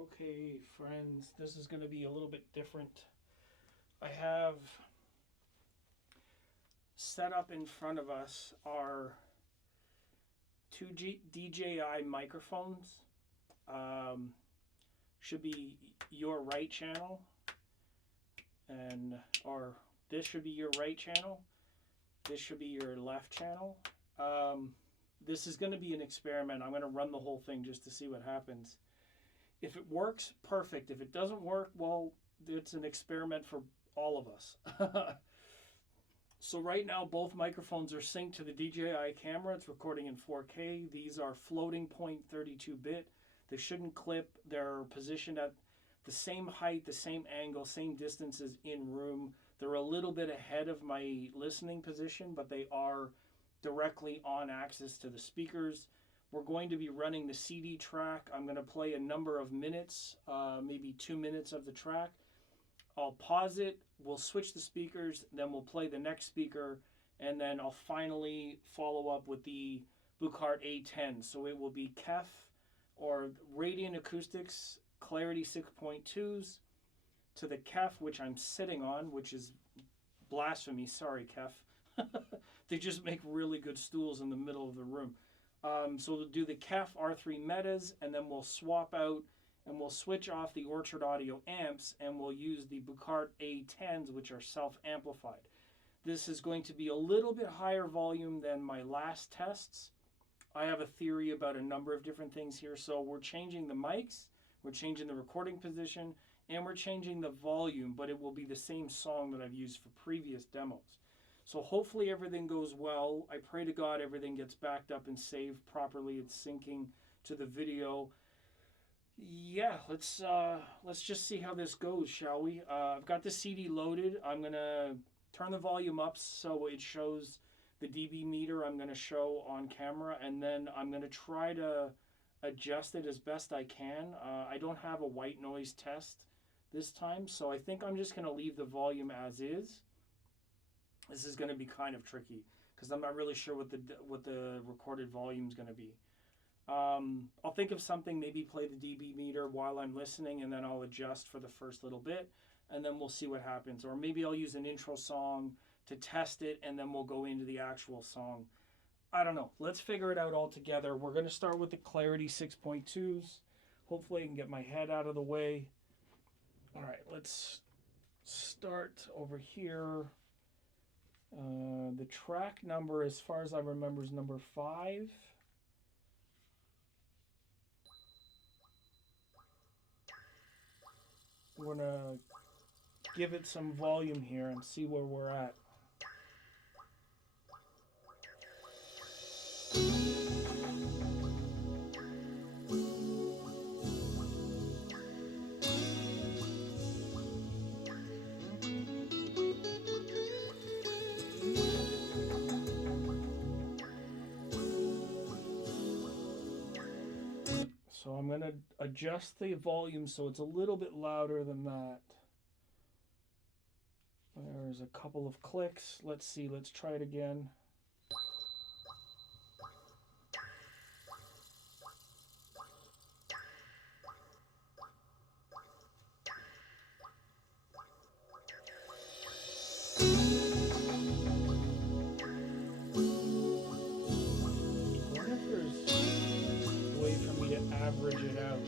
Okay, friends, this is going to be a little bit different. I have set up in front of us are two DJI microphones. Should be your right channel, or this should be your right channel. This should be your left channel. This is going to be an experiment. I'm going to run the whole thing just to see what happens. If it works, perfect. If it doesn't work, well, it's an experiment for all of us. So right now, both microphones are synced to the DJI camera. It's recording in 4K. These are floating point 32-bit. They shouldn't clip. They're positioned at the same height, the same angle, same distances in room. They're a little bit ahead of my listening position, but they are directly on axis to the speakers. We're going to be running the CD track. I'm going to play a number of minutes, maybe 2 minutes of the track. I'll pause it, we'll switch the speakers, then we'll play the next speaker, and then I'll finally follow up with the Buchardt A10. So it will be KEF or Radiant Acoustics Clarity 6.2s to the KEF, which I'm sitting on, which is blasphemy. Sorry, KEF. They just make really good stools in the middle of the room. So we'll do the KEF R3 metas, and then we'll swap out and we'll switch off the Orchard Audio amps, and we'll use the Buchardt A10s, which are self-amplified. This is going to be a little bit higher volume than my last tests. I have a theory about a number of different things here. So we're changing the mics, we're changing the recording position, and we're changing the volume, but it will be the same song that I've used for previous demos. So hopefully everything goes well. I pray to God everything gets backed up and saved properly. It's syncing to the video. Yeah, let's just see how this goes, shall we? I've got the CD loaded. I'm gonna turn the volume up so it shows the dB meter I'm gonna show on camera, and then I'm gonna try to adjust it as best I can. I don't have a white noise test this time, so I think I'm just gonna leave the volume as is. This is gonna be kind of tricky because I'm not really sure what the recorded volume is gonna be. I'll think of something, maybe play the dB meter while I'm listening, and then I'll adjust for the first little bit, and then we'll see what happens. Or maybe I'll use an intro song to test it, and then we'll go into the actual song. I don't know. Let's figure it out all together. We're going to start with the Clarity 6.2s. Hopefully I can get my head out of the way. All right, let's start over here. The track number, as far as I remember, is number 5. We're going to give it some volume here and see where we're at. So I'm going to adjust the volume so it's a little bit louder than that. There's a couple of clicks. Let's see, let's try it again. I wonder if there's a way for me to average it out.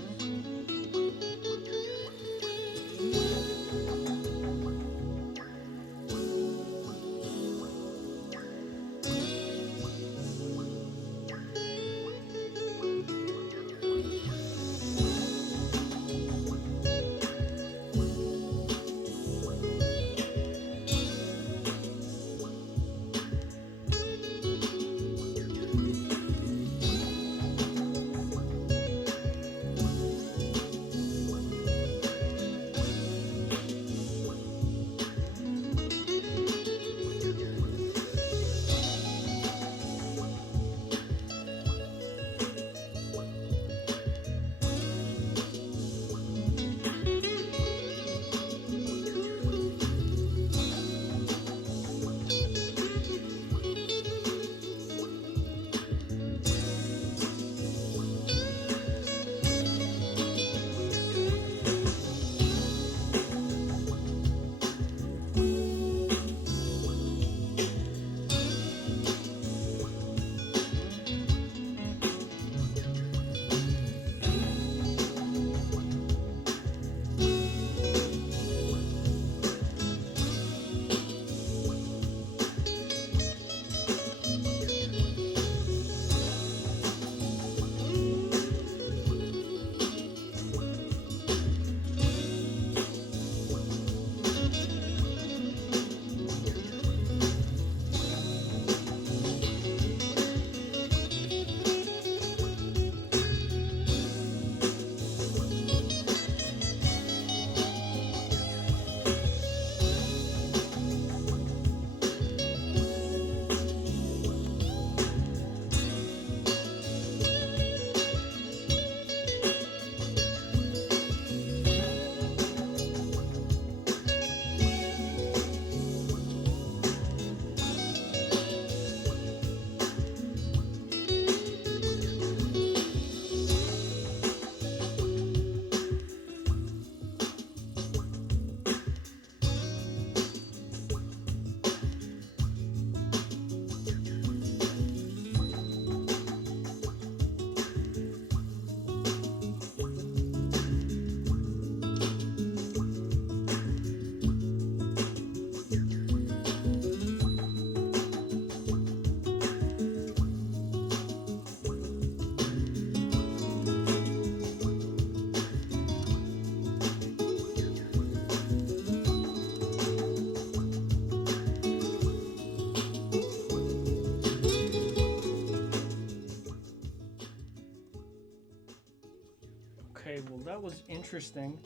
Okay, well that was interesting.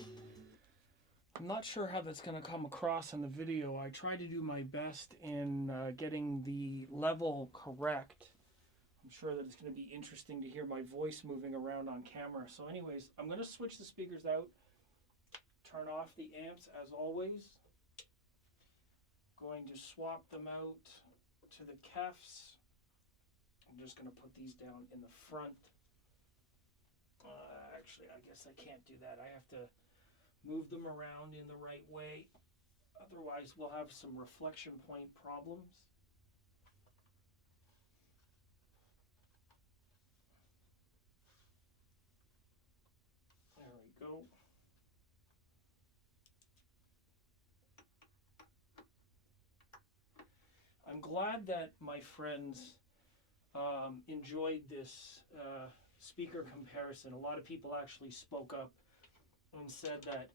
I'm not sure how that's going to come across in the video. I try to do my best in getting the level correct. I'm sure that it's going to be interesting to hear my voice moving around on camera. So anyways, I'm going to switch the speakers out, turn off the amps as always. Going to swap them out to the KEFs. I'm just going to put these down in the front. Actually, I guess I can't do that. I have to move them around in the right way. Otherwise, we'll have some reflection point problems. There we go. I'm glad that my friends enjoyed this speaker comparison. A lot of people actually spoke up and said that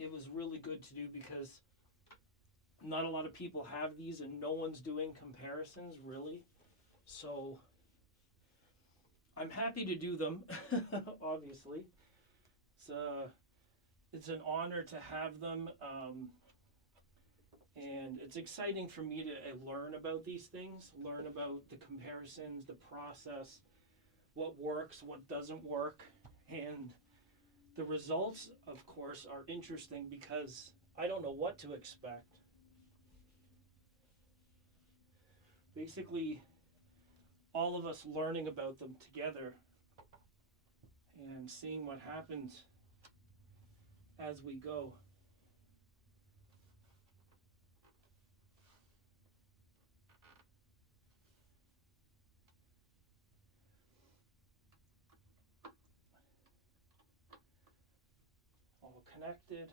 it was really good to do because not a lot of people have these and no one's doing comparisons really. So I'm happy to do them, obviously. It's an honor to have them. And it's exciting for me to learn about these things, learn about the comparisons, the process, what works, what doesn't work. And the results, of course, are interesting because I don't know what to expect. Basically, all of us learning about them together and seeing what happens as we go. All connected.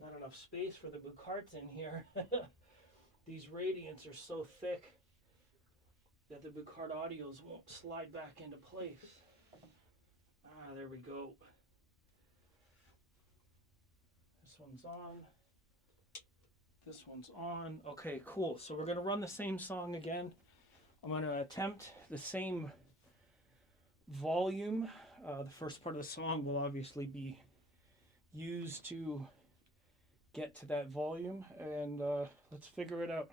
Not enough space for the Bucharts in here. These radiants are so thick that the Buchardt audios won't slide back into place. Ah, there we go. This one's on. This one's on. Okay, cool. So we're going to run the same song again. I'm going to attempt the same volume. The first part of the song will obviously be used to get to that volume, and let's figure it out.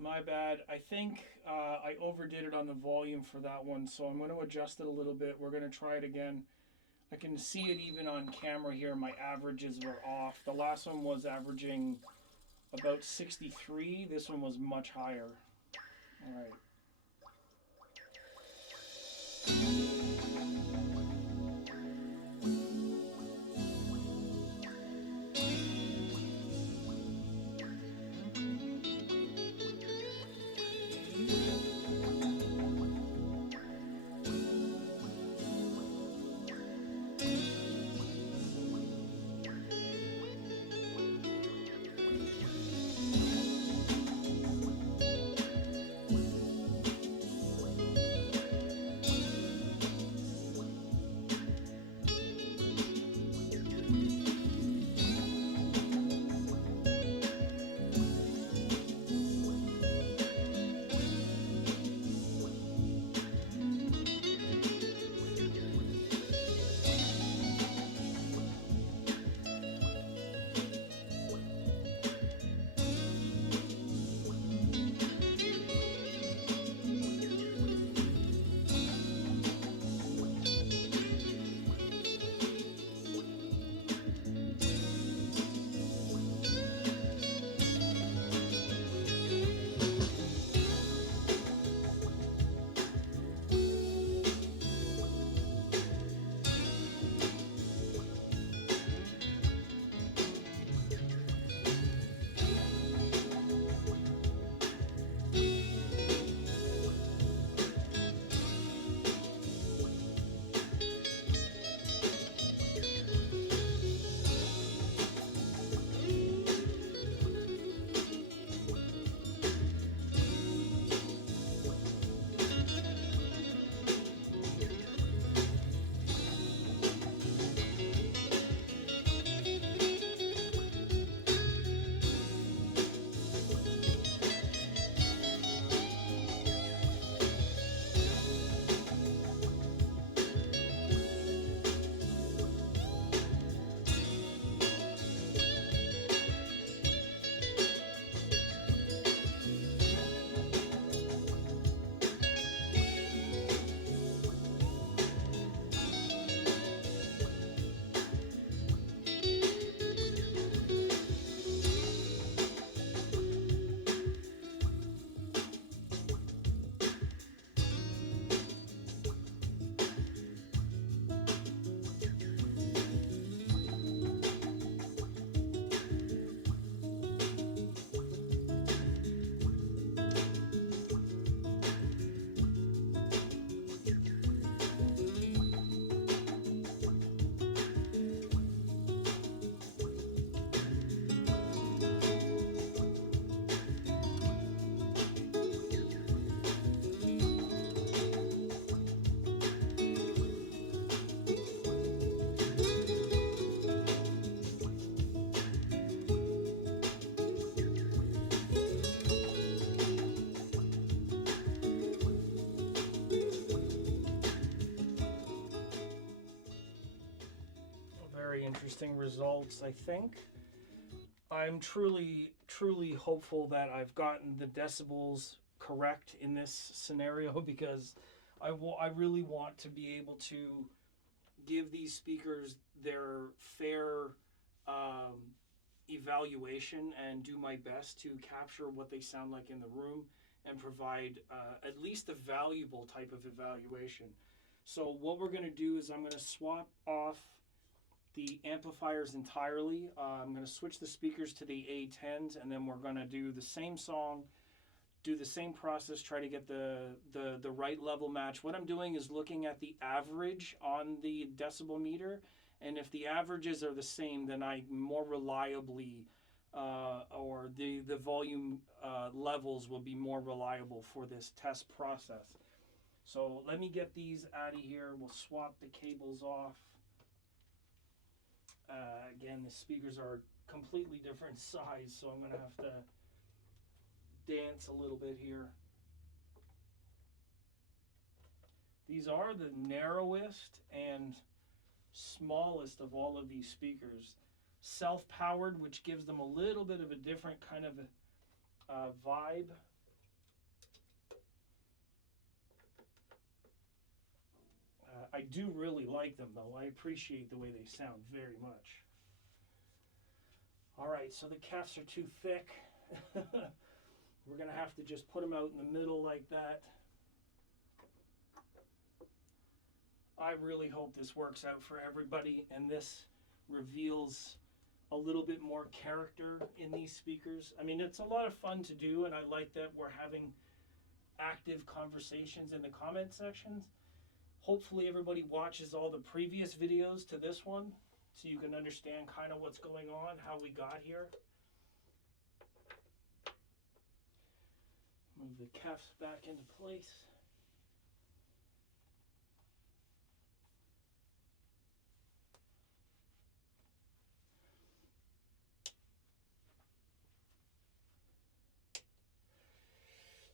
My bad. I think I overdid it on the volume for that one, so I'm going to adjust it a little bit. We're going to try it again. I can see it even on camera here. My averages were off. The last one was averaging about 63. This one was much higher. All right. interesting results, I think. I'm truly hopeful that I've gotten the decibels correct in this scenario, because I really want to be able to give these speakers their fair evaluation and do my best to capture what they sound like in the room and provide at least a valuable type of evaluation. So what we're going to do is I'm going to swap off the amplifiers entirely. I'm going to switch the speakers to the A10s, and then we're going to do the same song, do the same process, try to get the right level match. What I'm doing is looking at the average on the decibel meter, and if the averages are the same, then I more reliably, or the volume levels will be more reliable for this test process. So let me get these out of here. We'll swap the cables off. Again, the speakers are completely different size, so I'm going to have to dance a little bit here. These are the narrowest and smallest of all of these speakers. Self-powered, which gives them a little bit of a different kind of vibe. I do really like them, though. I appreciate the way they sound very much. All right, so the KEFs are too thick. We're going to have to just put them out in the middle like that. I really hope this works out for everybody, and this reveals a little bit more character in these speakers. I mean, it's a lot of fun to do, and I like that we're having active conversations in the comment sections. Hopefully everybody watches all the previous videos to this one, so you can understand kind of what's going on, how we got here. Move the KEFs back into place.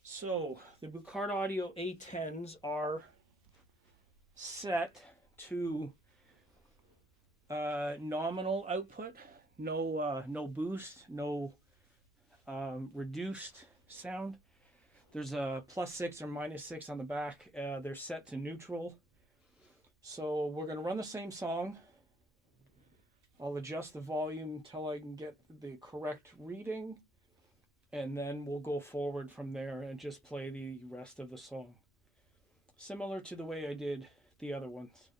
So the Buchardt Audio A10s are set to nominal output, no boost, no reduced sound. There's a +6 or -6 on the back. They're set to neutral. So we're going to run the same song. I'll adjust the volume until I can get the correct reading, and then we'll go forward from there and just play the rest of the song, similar to the way I did the other ones.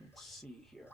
Let's see here.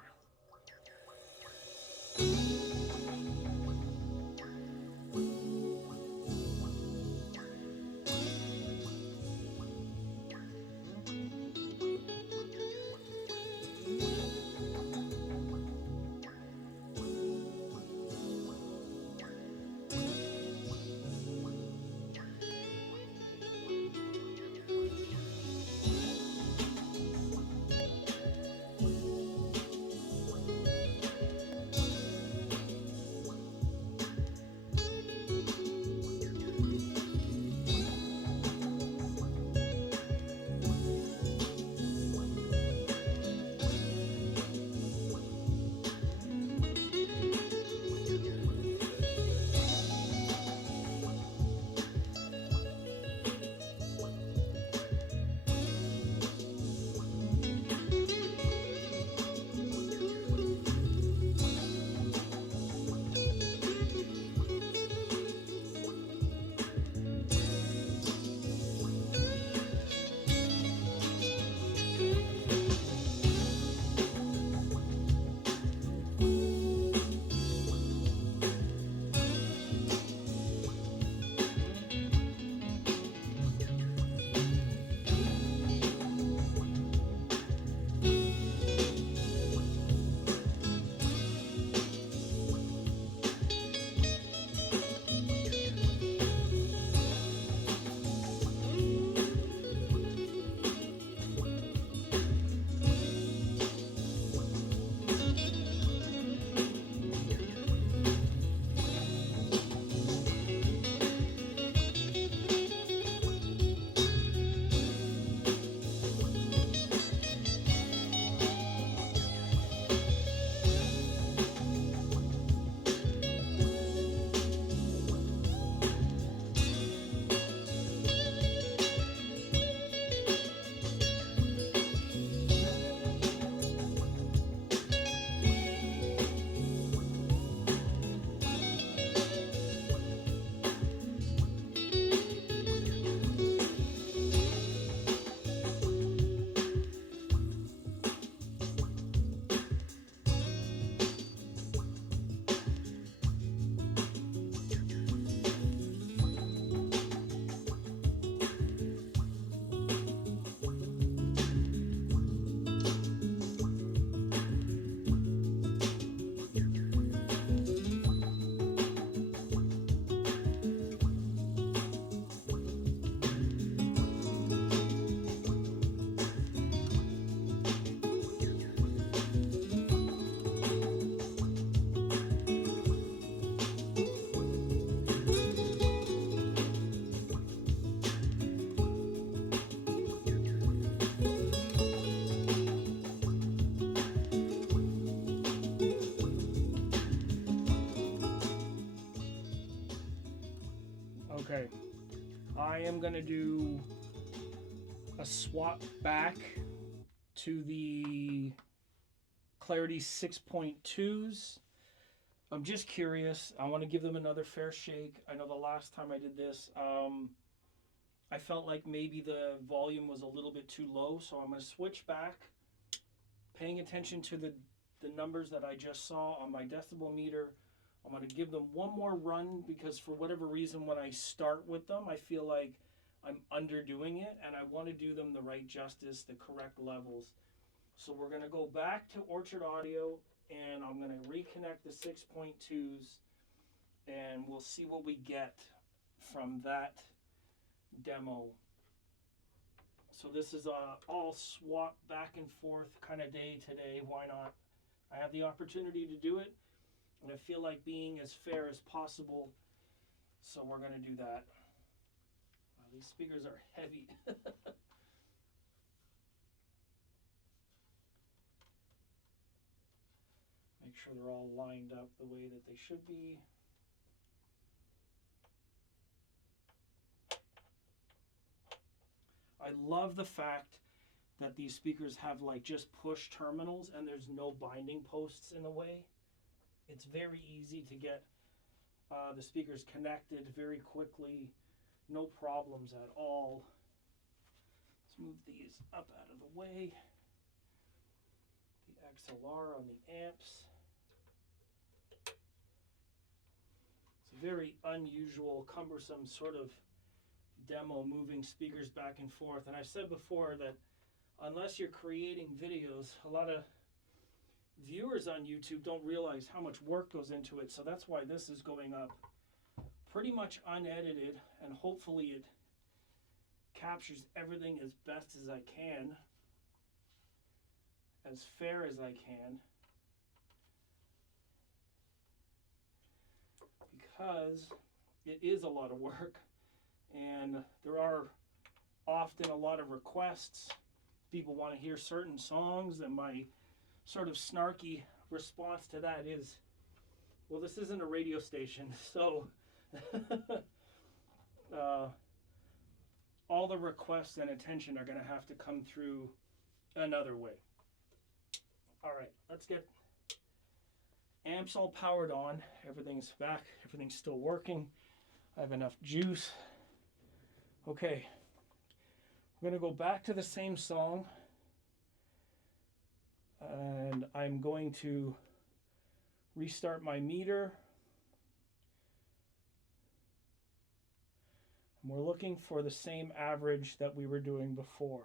I am going to do a swap back to the Clarity 6.2s. I'm just curious. I want to give them another fair shake. I know the last time I did this, I felt like maybe the volume was a little bit too low, so I'm going to switch back, paying attention to the numbers that I just saw on my decibel meter. I'm going to give them one more run because for whatever reason when I start with them, I feel like I'm underdoing it, and I want to do them the right justice, the correct levels. So we're going to go back to Orchard Audio, and I'm going to reconnect the 6.2s, and we'll see what we get from that demo. So this is a all swap back and forth kind of day today. Why not? I have the opportunity to do it, and I feel like being as fair as possible, so we're going to do that. Wow, these speakers are heavy. Make sure they're all lined up the way that they should be. I love the fact that these speakers have like just push terminals and there's no binding posts in the way. It's very easy to get the speakers connected very quickly, no problems at all. Let's move these up out of the way. The XLR on the amps. It's a very unusual, cumbersome sort of demo, moving speakers back and forth. And I've said before that unless you're creating videos, a lot of viewers on YouTube don't realize how much work goes into it. So that's why this is going up pretty much unedited, and hopefully it captures everything as best as I can, as fair as I can, because it is a lot of work and there are often a lot of requests. People want to hear certain songs, and my sort of snarky response to that is, well, this isn't a radio station, so all the requests and attention are going to have to come through another way. All right, let's get amps all powered on. Everything's back. Everything's still working. I have enough juice. Okay, we're going to go back to the same song, and I'm going to restart my meter. And we're looking for the same average that we were doing before.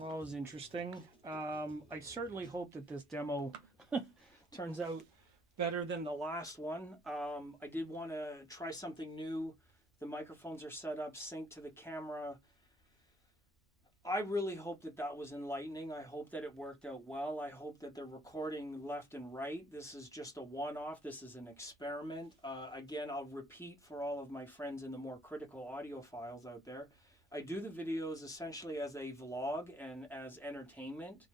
Well, it was interesting. I certainly hope that this demo turns out better than the last one. I did want to try something new. The microphones are set up, synced to the camera. I really hope that that was enlightening. I hope that it worked out well. I hope that they're recording left and right. This is just a one-off. This is an experiment. Again, I'll repeat for all of my friends in the more critical audiophiles out there. I do the videos essentially as a vlog and as entertainment.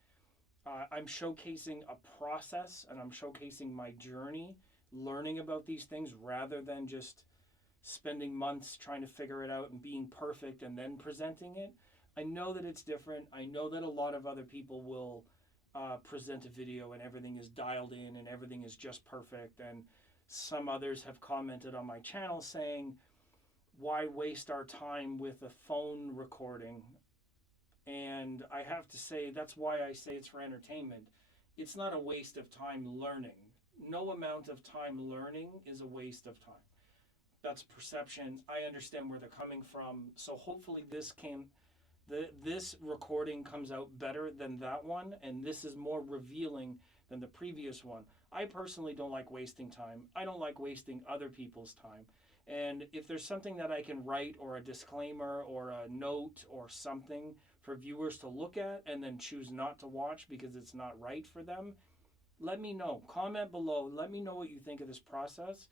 I'm showcasing a process and I'm showcasing my journey, learning about these things rather than just spending months trying to figure it out and being perfect and then presenting it. I know that it's different. I know that a lot of other people will present a video and everything is dialed in and everything is just perfect. And some others have commented on my channel saying, why waste our time with a phone recording? And I have to say, that's why I say it's for entertainment. It's not a waste of time learning. No amount of time learning is a waste of time. That's perception. I understand where they're coming from. So hopefully this recording comes out better than that one, and this is more revealing than the previous one. I personally don't like wasting time. I don't like wasting other people's time. And if there's something that I can write or a disclaimer or a note or something for viewers to look at and then choose not to watch because it's not right for them, let me know. Comment below. Let me know what you think of this process,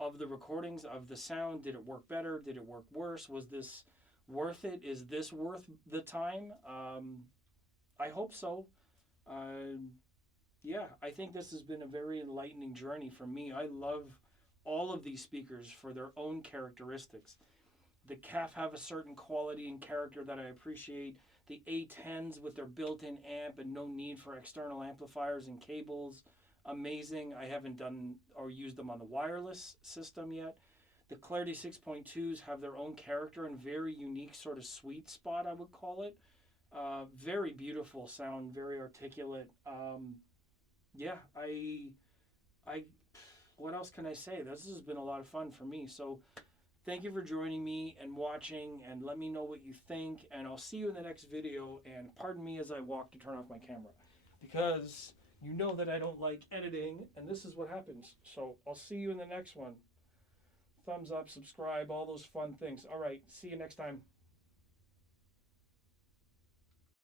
of the recordings, of the sound. Did it work better? Did it work worse? Was this worth it? Is this worth the time? I hope so. Yeah, I think this has been a very enlightening journey for me. I love all of these speakers for their own characteristics. The KEF have a certain quality and character that I appreciate. The A10s with their built-in amp and no need for external amplifiers and cables, amazing. I haven't done or used them on the wireless system yet. The Clarity 6.2s have their own character and very unique sort of sweet spot, I would call it. Very beautiful sound, very articulate. Yeah, what else can I say? This has been a lot of fun for me. So thank you for joining me and watching, and let me know what you think, and I'll see you in the next video. And pardon me as I walk to turn off my camera, because you know that I don't like editing, and this is what happens. So I'll see you in the next one. Thumbs up, subscribe, all those fun things. All right, see you next time.